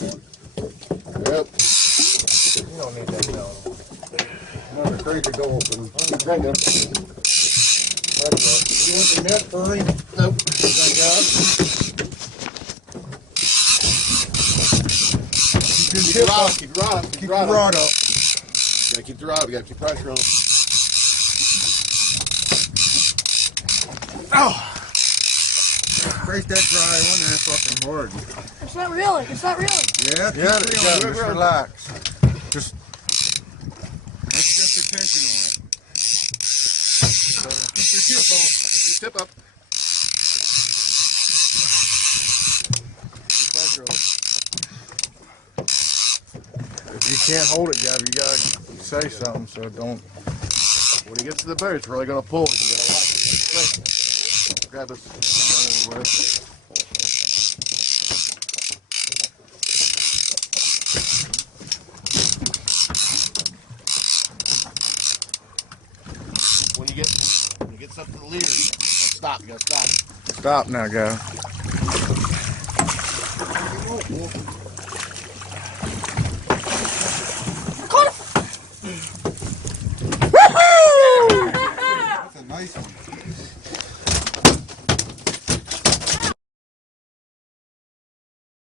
Yep. You don't need that down. Another crazy go open. Hang on. That's right. You want the net for him? Nope. Thank God. Keep your rod up. Keep your rod up. Keep your rod up. You gotta keep the rod up. You gotta keep pressure on it. Oh! Break that dry on there fucking hard. It's not reeling. It's not reeling. Yeah, just relax. Just let's get the tension on it. Keep your tip off. Keep your tip up. Keep pressure on it. If you can't hold it, Gab, you gotta say something so don't. When he gets to the boat, it's really gonna pull. You gotta watch it. Grab this. When you get something to the leader, stop. You gotta stop. Stop now, Gab.